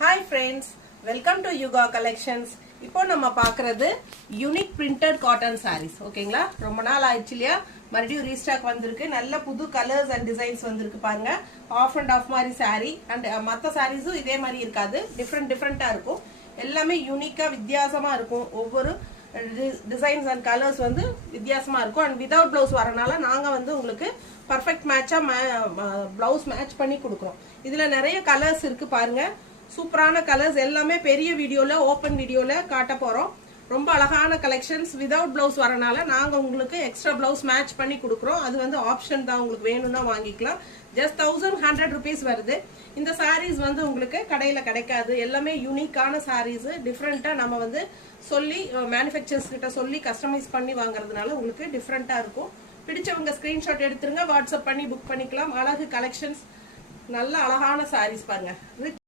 Hi friends, welcome to Yuga Collections. இப்போ நம்ம பார்க்கிறது யூனிக் printed cotton sarees. ஓகேங்களா? ரொம்ப நாள் ஆயிடுச்சு இல்லையா? மறுபடியும் ரீஸ்டாக் வந்திருக்கு. நல்ல புது கலர்ஸ் அண்ட் டிசைன்ஸ் வந்திருக்கு பாருங்க. ஆஃப் அண்ட் ஆஃப் மாதிரி saree அண்ட் மற்ற சாரீஸும் இதே மாதிரி இருக்காது. டிஃப்ரெண்டா இருக்கும். எல்லாமே யூனிக்கா வித்தியாசமா இருக்கும். ஒவ்வொரு டிசைன்ஸ் அண்ட் கலர்ஸ் வந்து வித்தியாசமா இருக்கும் அண்ட் வித்வுட் பிளவுஸ் வரனால நாங்க வந்து உங்களுக்கு பர்ஃபெக்ட் மேட்சா பிளவுஸ் மேட்ச் பண்ணி கொடுக்குறோம். இதுல நிறைய கலர்ஸ் இருக்கு பாருங்க. சூப்பரான கலர்ஸ் எல்லாமே பெரிய வீடியோல ஓபன் வீடியோல காட்ட போறோம். ரொம்ப அழகான கலெக்ஷன்ஸ் வித்வுட் பிளவுஸ் வரனால நாங்க உங்களுக்கு எக்ஸ்ட்ரா பிளவுஸ் மேட்ச் பண்ணி கொடுக்குறோம். அது வந்து ஆப்ஷன் தான், உங்களுக்கு வேணும்னா வாங்கிக்கலாம். ஜஸ்ட் 1100 rupees வருது. இந்த சாரீஸ் வந்து உங்களுக்கு கடையில கிடைக்காது. எல்லாமே யூனிக்கான சாரீஸ், டிஃப்ரெண்டா நம்ம வந்து சொல்லி மேனுஃபேக்சர்ஸ் கிட்ட சொல்லி கஸ்டமைஸ் பண்ணி வாங்குறதுனால உங்களுக்கு டிஃப்ரெண்டா இருக்கும். பிடிச்சவங்க ஸ்கிரீன்ஷாட் எடுத்துருங்க, வாட்ஸ்அப் பண்ணி புக் பண்ணிக்கலாம். அழகு கலெக்ஷன்ஸ், நல்ல அழகான சாரீஸ் பாருங்க.